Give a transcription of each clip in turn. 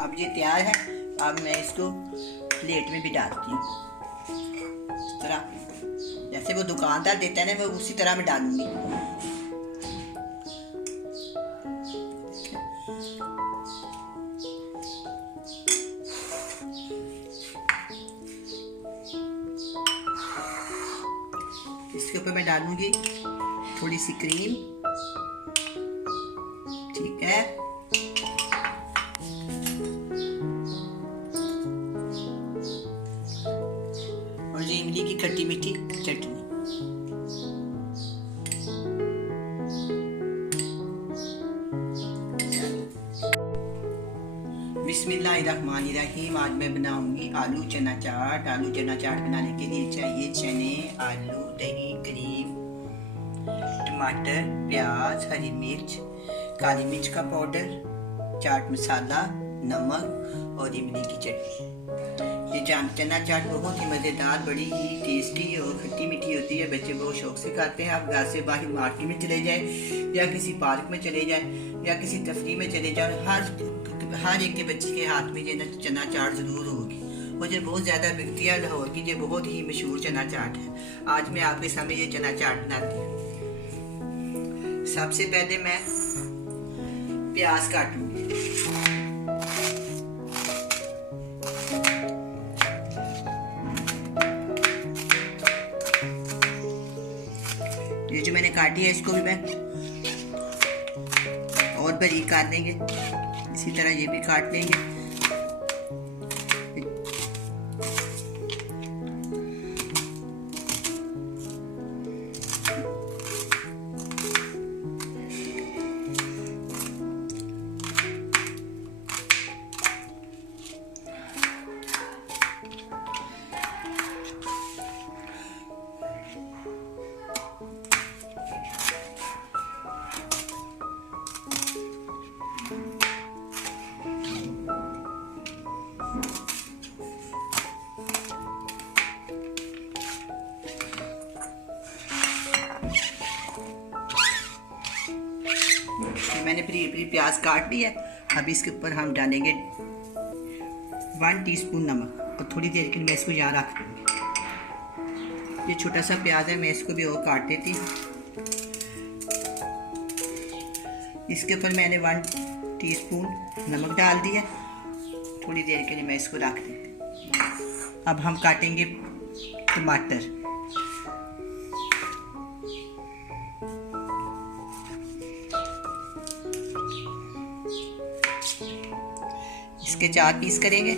अब ये तैयार है। अब मैं इसको प्लेट में भी डालती हूँ। इस तरह जैसे वो दुकानदार देता है ना, मैं उसी तरह मैं डालूंगी। इसके ऊपर मैं डालूंगी थोड़ी सी क्रीम। ठीक है, और ये इमली की खट्टी मीठी चटनी। बिस्मिल्लाहिर्रहमानिर्रहीम। आज मैं बनाऊंगी आलू चना चाट। आलू चना चाट बनाने के लिए चाहिए चने, आलू, दही, क्रीम, टमाटर, प्याज, हरी मिर्च, काली मिर्च का पाउडर, चाट मसाला, नमक और इमली की चटनी। ये चना चाट बहुत ही मज़ेदार, बड़ी ही टेस्टी और खट्टी मीठी होती है। बच्चे बहुत शौक से खाते हैं। आप घर से बाहर मार्केट में चले जाए या किसी पार्क में चले जाए या किसी तफरीह में चले जाए, हर एक के बच्चे के हाथ में ये चना चाट ज़रूर होगी। मुझे बहुत ज़्यादा बिकती है लाहौर की, ये बहुत ही मशहूर चना चाट है। आज मैं आपके सामने ये चना चाट बनाती हूँ। सबसे पहले मैं प्याज काटूंगी। ये जो मैंने काटी है इसको भी मैं और बारीक काट लेंगे। इसी तरह ये भी काट लेंगे। मैंने बारीक प्याज काट ली है। अब इसके ऊपर हम डालेंगे 1 टीस्पून नमक और थोड़ी देर के लिए मैं इसको यहाँ रख दूँगी। ये छोटा सा प्याज है, मैं इसको भी और काट देती हूँ। इसके ऊपर मैंने 1 टीस्पून नमक डाल दिया। थोड़ी देर के लिए मैं इसको रख देती। अब हम काटेंगे टमाटर। इसके 4 पीस करेंगे।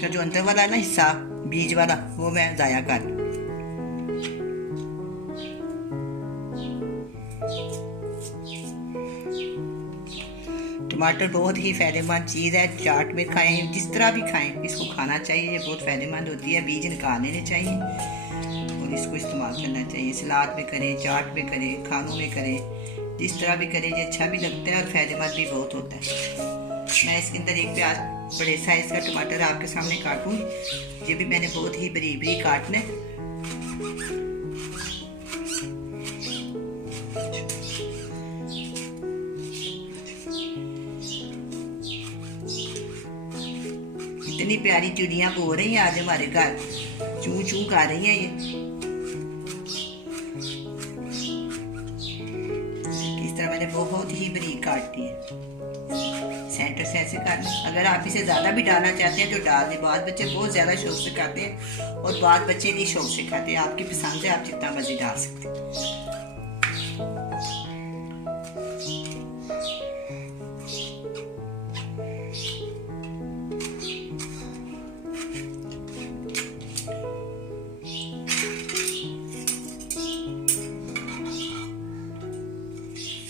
का जो अंदर वाला है ना हिस्सा, बीज वाला, वो मैं ज़ाया कर दूँ। टमाटर बहुत ही फ़ायदेमंद चीज़ है। चाट में खाएं, जिस तरह भी खाएं, इसको खाना चाहिए। ये बहुत फ़ायदेमंद होती है। बीज निकाल लेने चाहिए और इसको इस्तेमाल करना चाहिए। सलाद में करें, चाट में करें, खानों में करें, जिस तरह भी करें। ये अच्छा भी लगता है और फ़ायदेमंद भी बहुत होता है। मैं इसके अंदर एक प्याज, बड़े साइज़ का टमाटर आपके सामने काटूँगी। ये भी मैंने बहुत ही बारीक बारीक काटना है। इतनी प्यारी चिड़ियाँ बोल रही हैं आज हमारे घर, चूं चूं कर रही हैं। ये इस तरह मैंने बहुत ही बारीक काटी है। सेंटर से ऐसे काटना। अगर आप इसे ज़्यादा भी डालना चाहते हैं तो डाल दें। बाद बच्चे बहुत ज़्यादा शौक से खाते हैं और बाद बच्चे नहीं शौक से खाते हैं। आपकी पसंद है, आप जितना मर्जी डाल सकते हैं।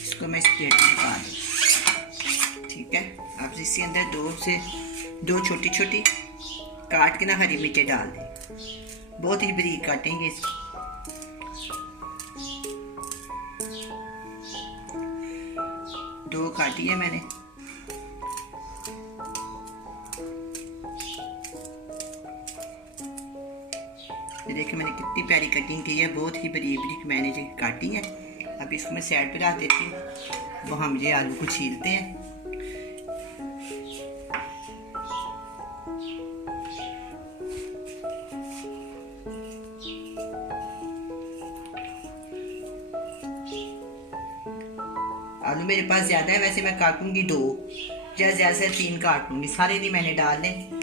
इसको मैं इस प्लेट में निकाल दूँ। ठीक है, अब इसके अंदर दो छोटी छोटी काट के ना हरी मिर्चें डाल दें। बहुत ही बारीक काटेंगे इसको। दो काटी है मैंने। देखिए मैंने कितनी प्यारी कटिंग की है। बहुत ही बारीक बारीक मैंने जो काटी है। अब अब इसको मैं साइड पे रख देती हूँ, वो हम ये आलू को छीलते हैं। आलू मेरे पास ज़्यादा है, वैसे मैं काटूंगी 2 या ज़्यादा से 3 काट लूँगी, सारे नहीं मैंने डालने।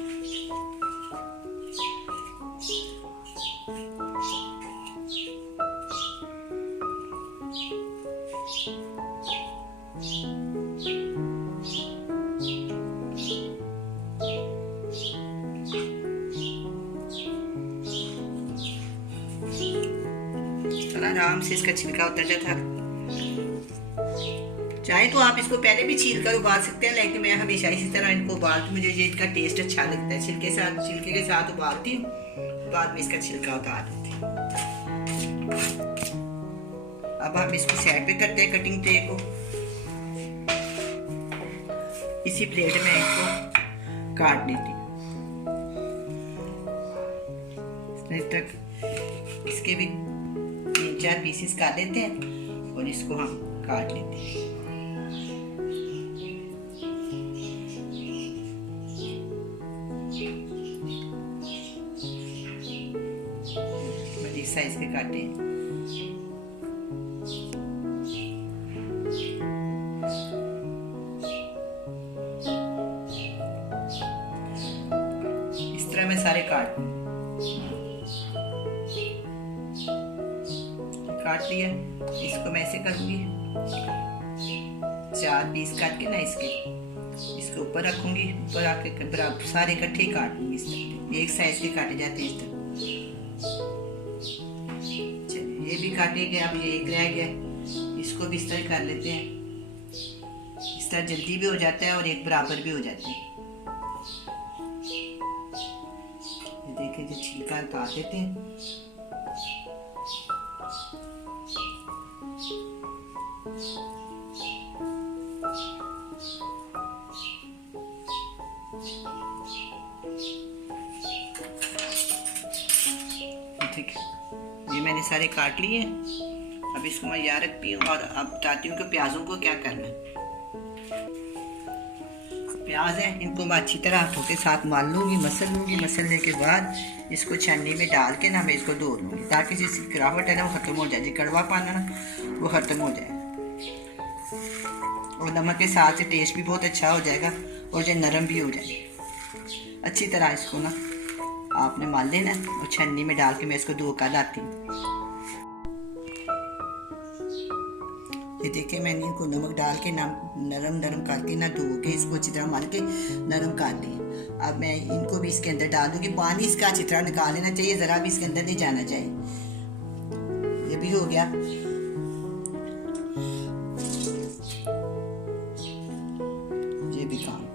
आराम से इसका छिलका उतर जाता। चाहे तो आप इसको पहले भी छील कर उबाल सकते हैं, लेकिन मैं हमेशा इसी तरह इनको उबालती हूँ, मुझे ये इसका टेस्ट अच्छा लगता है। छिलके के साथ उबालती हूँ, बाद में इसका छिलका उतार देती हूँ। अब हम इसको साइड पे करते हैं कटिंग ट्रे को। इसी प्लेट में इसको काट लेती हूँ। तक इसके भी 3-4 पीसेस काट लेते हैं और इसको हम काट लेते हैं। बड़ी साइज के काटे हैं। इस तरह मैं सारे काट लिया। इसको मैं ऐसे करूंगी, 4 पीस काट के ना इसके ऊपर रखूंगी, ऊपर आके सारे इकट्ठे ही काट लूंगी। इस तरह एक साइज के काटे जाते हैं इस तरह। चलिए ये भी काटे गए, अब ये एक रह गया, इसको भी इस तरह कर लेते हैं। इस तरह जल्दी भी हो जाता है और एक बराबर भी हो जाते हैं। ये देखिए जो छिलका उतार देते हैं। ठीक है, ये मैंने सारे काट लिए। अब इसको मैं यहाँ रखती हूँ और अब बताती हूँ कि प्याजों को क्या करना है। प्याज है, इनको मैं अच्छी तरह हाथों के साथ माल लूँगी, मसलने के बाद इसको छन्नी में डाल के ना मैं इसको धो लूँगी, ताकि जिसकी गिरावट है ना वो ख़त्म हो जाए, जो कड़वा पाना ना वो ख़त्म हो जाए। और नमक के साथ से टेस्ट भी बहुत अच्छा हो जाएगा और जो नरम भी हो जाएगी। अच्छी तरह इसको ना आपने माल लेना और छन्नी में डाल के मैं इसको धो कर लाती हूँ। ये देखिए मैंने इनको नमक डाल के ना नरम करके ना धो के इसको अच्छी तरह माल के नरम कर लिया। अब मैं इनको भी इसके अंदर डाल दूँगी। पानी इसका अच्छी तरह निकाल लेना चाहिए, ज़रा भी इसके अंदर नहीं जाना चाहिए। ये भी हो गया। ये भी काम।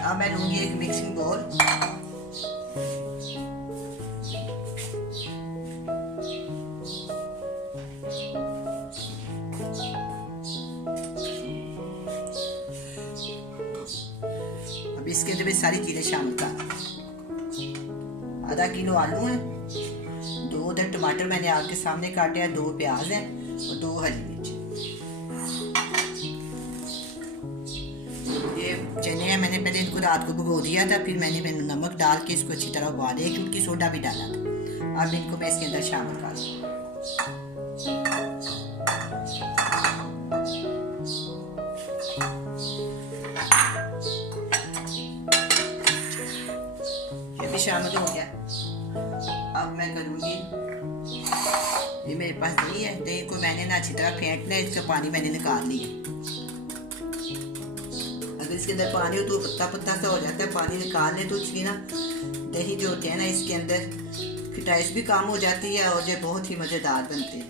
अब मैं लूँगी एक मिक्सिंग बोल। अब इसके अंदर सारी चीज़ें शामिल कर। आधा किलो आलू है, 2 उधर टमाटर मैंने आपके सामने काटे हैं, 2 प्याज हैं और 2 हरी मिर्च। ये चने हैं, मैंने पहले इनको रात को भिगो दिया था, फिर मैंने नमक डाल के इसको अच्छी तरह उबाले, 1 चुटकी सोडा भी डाला था। अब इनको मैं इसके अंदर शामिल कर दूँ। ये भी शामिल हो गया। अब मैं करूँगी, ये मेरे पास दही है, दही को मैंने ना अच्छी तरह फेंटना है, इसका पानी मैंने निकाल लिया। अगर इसके अंदर पानी हो तो पत्ता सा हो जाता है, पानी निकाल ले तो इसकी ना दही जो होती है ना इसके अंदर खटाइश भी कम हो जाती है और ये बहुत ही मज़ेदार बनते हैं।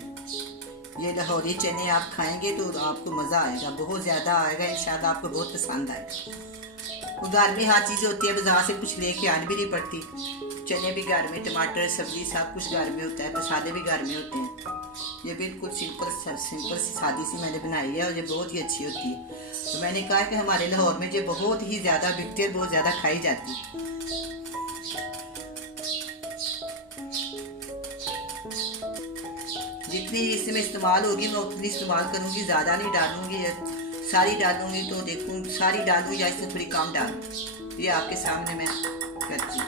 ये लाहौरी चने आप खाएंगे तो आपको मज़ा आएगा, बहुत ज़्यादा आएगा इंशाल्लाह, आपको बहुत पसंद आएगा। वो घर में हर चीज़ होती है, बाजार से कुछ लेके आनी भी नहीं पड़ती। चने भी घर में, टमाटर सब्जी सब कुछ घर में होता है, मसाले भी घर में होते हैं। ये बिल्कुल सिंपल सी सादी सी मैंने बनाई है और ये बहुत ही अच्छी होती है। तो मैंने कहा कि हमारे लाहौर में ये बहुत ही ज़्यादा बिकती है, बहुत ज़्यादा खाई जाती है। जितनी इसमें इस्तेमाल होगी मैं उतनी इस्तेमाल करूँगी, ज़्यादा नहीं डालूँगी। सारी डालूँगी तो देखूँ, सारी डालूँ या इससे थोड़ी कम डालूँ, ये आपके सामने मैं करती हूँ।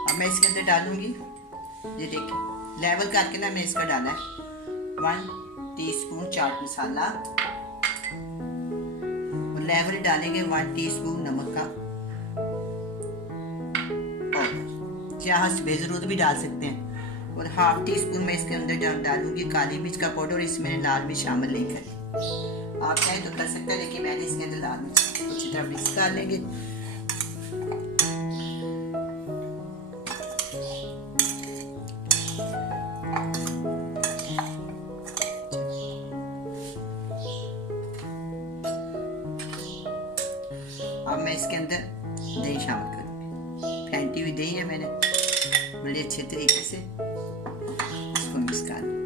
अब मैं इसके अंदर डालूँगी, ये देखिए लेवल करके ना मैं इसका डाला है 1 टीस्पून चाट मसाला, और लेवल डालेंगे 1 टीस्पून नमक का, और चाहे बेजरूत भी डाल सकते हैं, और हाफ टी स्पून मैं इसके अंदर डालूंगी काली मिर्च का पाउडर। इसमें लाल मिर्च शामिल नहीं करें, आप चाहे तो कर सकते हैं, लेकिन मैंने इसके अंदर लाल मिर्च अच्छी तरह मिक्स कर लेंगे। अब मैं इसके अंदर दही शामिल करूँगी, फेंटी हुई दही है मैंने, बड़े अच्छे तरीके से इसको मिक्स कर लूँ।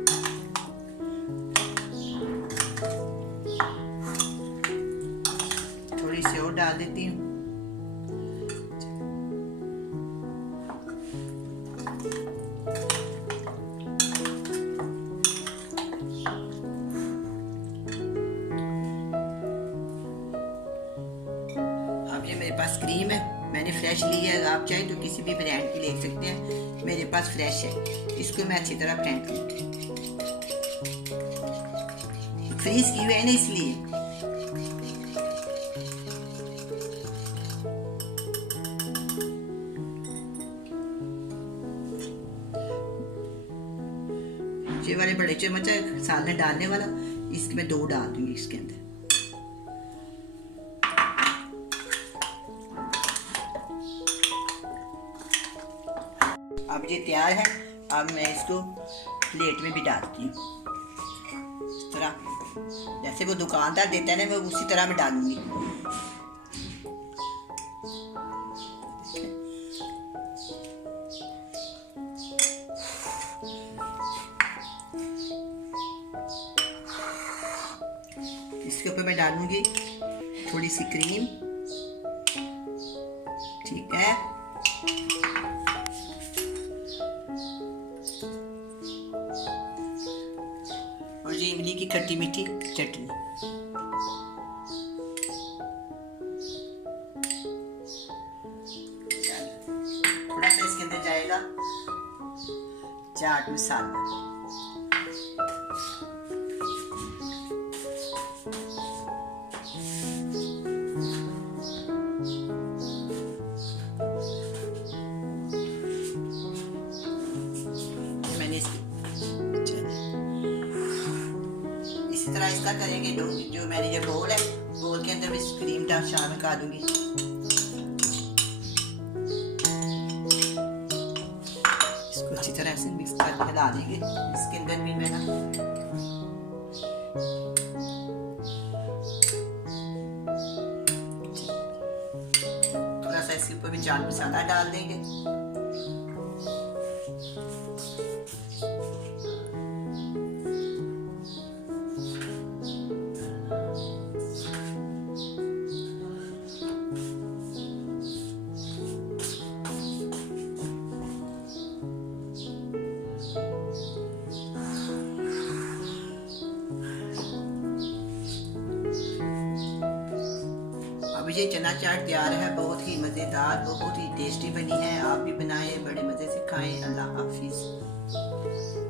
थोड़ी सी और डाल देती हूँ। अब ये मेरे पास क्रीम है, मैंने फ्रेश ली है, आप चाहे तो किसी भी ब्रांड की ले सकते हैं, मेरे पास फ्रेश है। इसको मैं अच्छी तरह फेंट लूँगी, फ्रीज की हुई है ना इसलिए। ये वाले बड़े चम्मच है सालने डालने वाला, इसमें मैं 2 डाल दूंगी इसके अंदर। अब ये तैयार है, अब मैं इसको प्लेट में भी डालती हूँ, इस तरह जैसे वो दुकानदार देता है ना, मैं उसी तरह में डालूंगी। इसके ऊपर मैं डालूंगी थोड़ी सी क्रीम, ठीक है, और ये इमली की खट्टी मीठी चटनी। थोड़ा सा इसके अंदर जाएगा चाट मसाला, इसी तरह इसका करेंगे। जो मैंने ये बोल है, बोल के अंदर मैं क्रीम डाल शामिल कर दूंगी। इसको अच्छी तरह से मिक्स करके हिला देंगे। इसके अंदर भी मैं ना थोड़ा सा इसके ऊपर भी चाट मसाला डाल देंगे। अब ये चना चाट तैयार है, बहुत ही मज़ेदार, बहुत ही टेस्टी बनी है। आप भी बनाएं, बड़े मज़े से खाएं। अल्लाह हाफिज़।